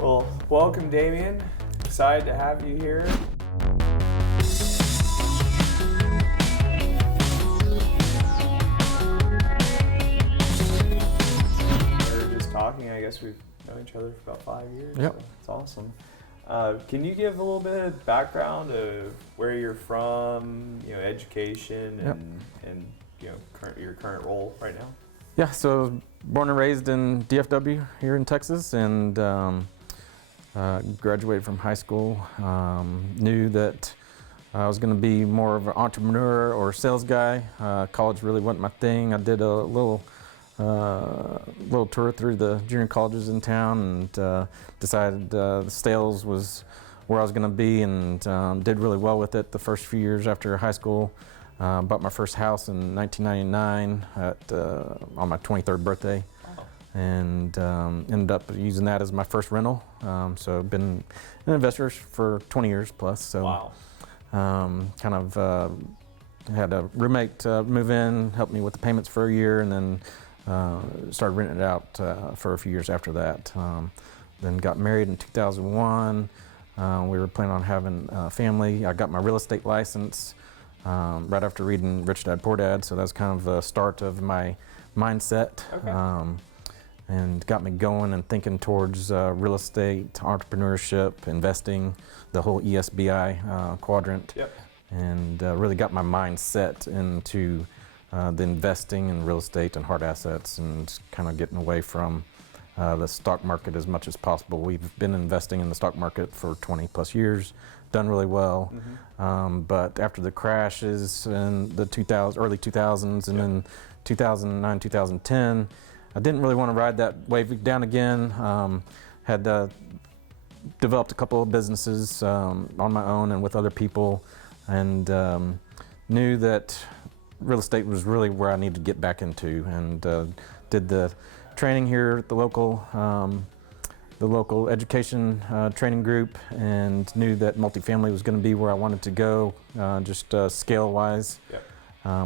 Well, welcome, Damian. Excited to have you here. We were just talking. I guess we've known each other for about 5 years. Yep. So it's awesome. Can you give a little bit of background of where you're from, education, Yep. and your current role right now? Yeah, so born and raised in DFW here in Texas, and graduated from high school. Knew that I was going to be more of an entrepreneur or sales guy. College really wasn't my thing. I did a little tour through the junior colleges in town, and decided sales was where I was going to be, and did really well with it the first few years after high school. Bought my first house in 1999 on my 23rd birthday, and ended up using that as my first rental. So I've been an investor for 20 years plus. So Wow. Had a roommate move in, helped me with the payments for a year, and then started renting it out for a few years after that. Then got married in 2001. We were planning on having a family. I got my real estate license right after reading Rich Dad Poor Dad, so that's kind of the start of my mindset. Okay. And got me going and thinking towards real estate, entrepreneurship, investing, the whole ESBI quadrant. Yep. And really got my mind set into the investing in real estate and hard assets, and kind of getting away from the stock market as much as possible. We've been investing in the stock market for 20 plus years, done really well. Mm-hmm. But after the crashes in the early 2000s, and then 2009, 2010, I didn't really want to ride that wave down again. Had developed a couple of businesses on my own and with other people, and knew that real estate was really where I needed to get back into, and did the training here at the local education training group, and knew that multifamily was going to be where I wanted to go, just scale-wise. Yep.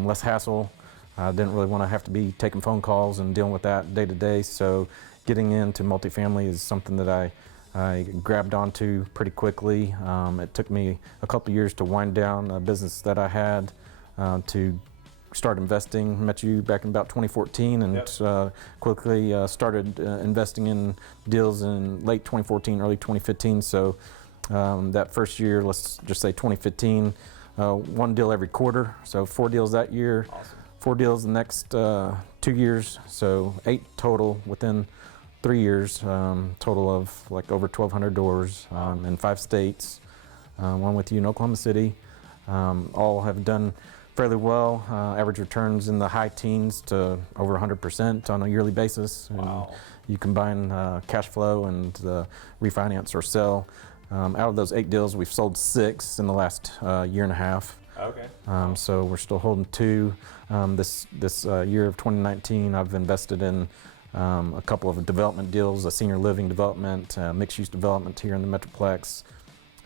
Less hassle. I didn't really want to have to be taking phone calls and dealing with that day to day, so getting into multifamily is something that I grabbed onto pretty quickly. It took me a couple of years to wind down a business that I had to start investing. Met you back in about 2014, and Yep. Quickly started investing in deals in late 2014, early 2015. So that first year, let's just say 2015, one deal every quarter, so 4 deals that year. Awesome. 4 deals the next 2 years, so 8 total within 3 years, total of like over 1,200 doors in 5 states, one with you in Oklahoma City. All have done fairly well, average returns in the high teens to over 100% on a yearly basis. Wow. And you combine cash flow and refinance or sell. Out of those 8 deals, we've sold 6 in the last year and a half. Okay. So we're still holding 2. This year of 2019, I've invested in a couple of development deals, a senior living development, mixed-use development here in the Metroplex,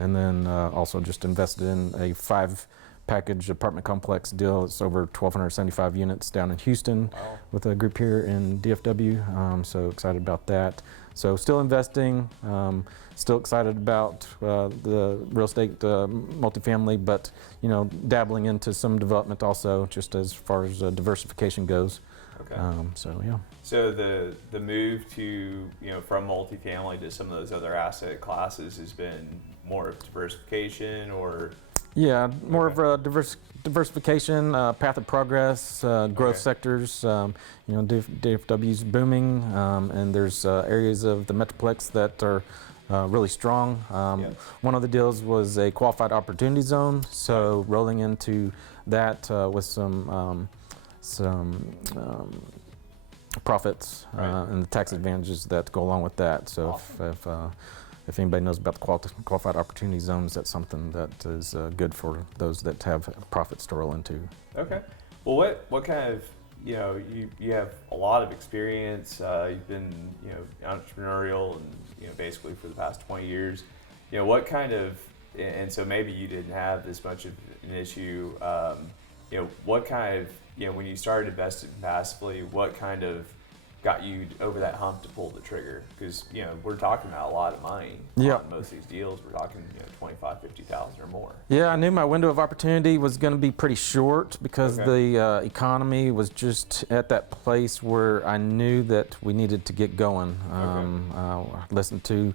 and then also just invested in a 5-package apartment complex deal. It's over 1,275 units down in Houston. Wow. With a group here in DFW. So excited about that. So still investing, still excited about the real estate multifamily, but dabbling into some development also, just as far as diversification goes. Okay. So yeah. So the move to from multifamily to some of those other asset classes has been more of diversification, or Yeah, more of a diversification, path of progress, growth Okay. sectors. DFW's booming, and there's areas of the Metroplex that are really strong. Yeah. One of the deals was a qualified opportunity zone, so rolling into that with some profits Right. and the tax advantages that go along with that. So Awesome. if anybody knows about the qualified opportunity zones, that's something that is good for those that have profits to roll into. Okay. Well, what kind of you have a lot of experience. You've been entrepreneurial and basically for the past 20 years. What kind of, and so maybe you didn't have this much of an issue. What kind of when you started investing passively, what kind of got you over that hump to pull the trigger? Because we're talking about a lot of money. Yeah. On most of these deals, we're talking 25, 50,000 or more. Yeah, I knew my window of opportunity was going to be pretty short because the economy was just at that place where I knew that we needed to get going. I listened to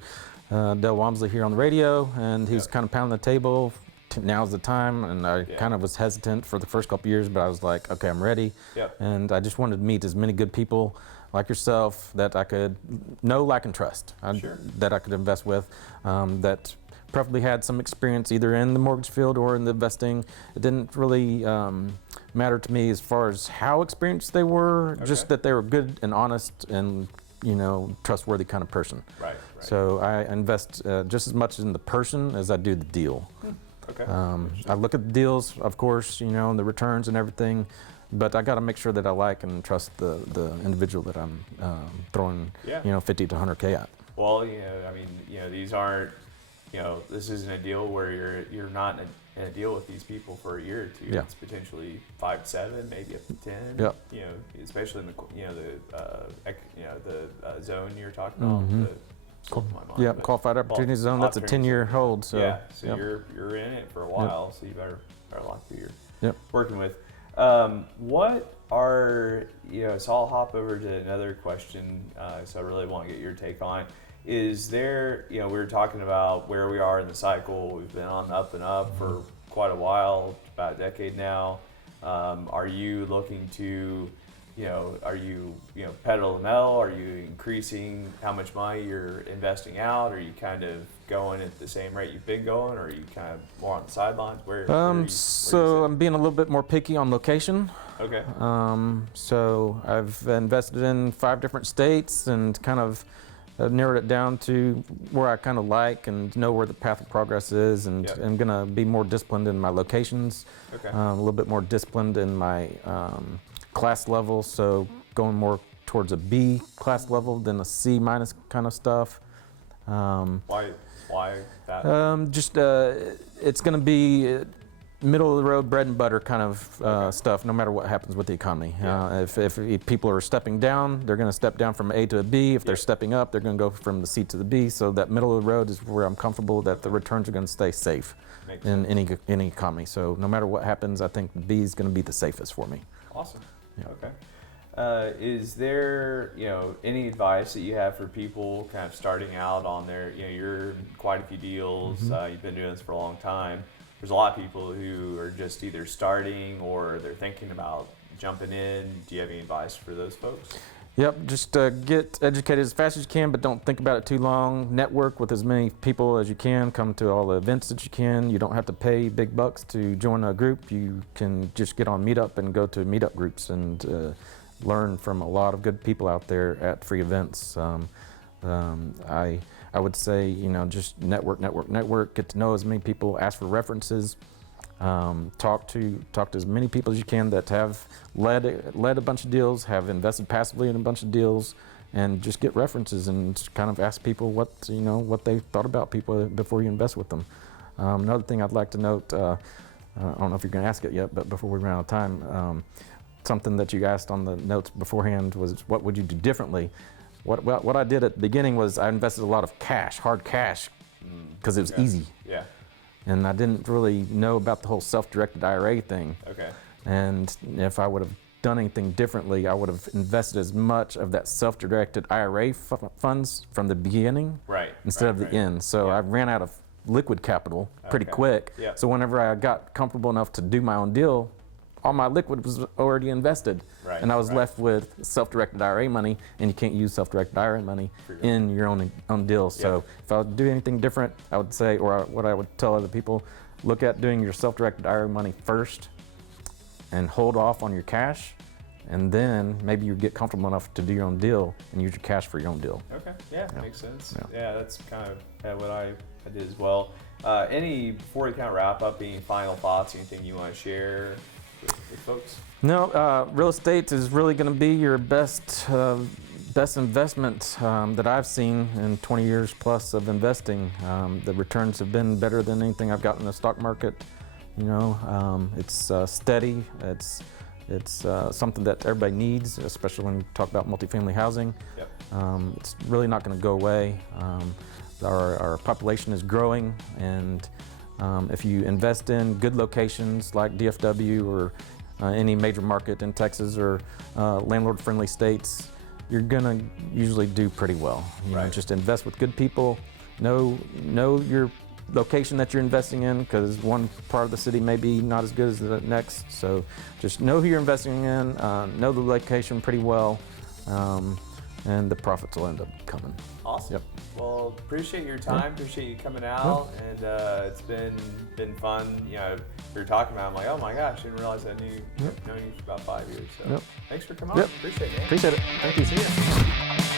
Del Walmsley here on the radio, and he was kind of pounding the table. Now's the time, and I kind of was hesitant for the first couple years, but I was like, okay, I'm ready. And I just wanted to meet as many good people like yourself that I could know, like, and trust, that I could invest with, that preferably had some experience either in the mortgage field or in the investing. It didn't really matter to me as far as how experienced they were, just that they were good and honest and trustworthy kind of person. Right. So I invest just as much in the person as I do the deal. I look at the deals, of course, and the returns and everything, but I got to make sure that I like and trust the individual that I'm throwing 50 to 100K at. Well, these aren't, this isn't a deal where you're not in a deal with these people for a year or two. It's potentially 5 to 7, maybe up to 10. Especially in the zone you're talking about. Qualified opportunity zone. That's a 10-year hold. So so you're in it for a while. So you better lock who you're working with. What are So I'll hop over to another question. So I really want to get your take on it. Is there we were talking about where we are in the cycle. We've been on the up and up for quite a while, about a decade now. Are you looking to are you pedal to the metal? Are you increasing how much money you're investing out? Are you kind of going at the same rate you've been going, or are you kind of more on the sidelines? So I'm being a little bit more picky on location. Okay. So I've invested in 5 different states and kind of narrowed it down to where I kind of like and know where the path of progress is, and I'm going to be more disciplined in my locations, a little bit more disciplined in my class level, so going more towards a B class level than a C minus kind of stuff. Why that? It's going to be middle of the road, bread and butter kind of stuff, no matter what happens with the economy. If people are stepping down, they're going to step down from A to a B. If they're stepping up, they're going to go from the C to the B. So that middle of the road is where I'm comfortable that the returns are going to stay safe in any economy. So no matter what happens, I think B is going to be the safest for me. Awesome. Okay. Is there, any advice that you have for people kind of starting out on their, you're in quite a few deals, you've been doing this for a long time. There's a lot of people who are just either starting or they're thinking about jumping in. Do you have any advice for those folks? Yep, just get educated as fast as you can, but don't think about it too long. Network with as many people as you can. Come to all the events that you can. You don't have to pay big bucks to join a group. You can just get on Meetup and go to Meetup groups and learn from a lot of good people out there at free events. I would say, just network, get to know as many people, ask for references. Talk to as many people as you can that have led a bunch of deals, have invested passively in a bunch of deals, and just get references and kind of ask people what they thought about people before you invest with them. Another thing I'd like to note, I don't know if you're going to ask it yet, but before we run out of time, something that you asked on the notes beforehand was what would you do differently? What I did at the beginning was I invested a lot of cash, hard cash, because it was easy. Yeah. And I didn't really know about the whole self-directed IRA thing. Okay. And if I would have done anything differently, I would have invested as much of that self-directed IRA funds from the beginning instead of the end. So I ran out of liquid capital pretty quick. Yeah. So whenever I got comfortable enough to do my own deal, all my liquid was already invested. And I was left with self-directed IRA money, and you can't use self-directed IRA money in your own deal. So if I would do anything different, I would say, or what I would tell other people, look at doing your self-directed IRA money first and hold off on your cash, and then maybe you get comfortable enough to do your own deal and use your cash for your own deal. Okay, makes sense. Yeah, that's kind of what I did as well. Before we kind of wrap up, any final thoughts, anything you want to share with folks? No, real estate is really going to be your best investment that I've seen in 20 years plus of investing. The returns have been better than anything I've gotten in the stock market. It's steady. It's something that everybody needs, especially when you talk about multifamily housing. Yep. It's really not going to go away. Our population is growing, and if you invest in good locations like DFW or any major market in Texas or landlord-friendly states, you're going to usually do pretty well. You know, just invest with good people. Know your location that you're investing in, because one part of the city may be not as good as the next. So just know who you're investing in, know the location pretty well, and the profits will end up coming. Awesome. Yep. Well, appreciate your time. Appreciate you coming out, and it's been fun. You know, we were talking about it, I'm like, oh my gosh, I didn't realize I knew known you for about 5 years. So thanks for coming on. Appreciate it, man. Appreciate it. Thank you. See you.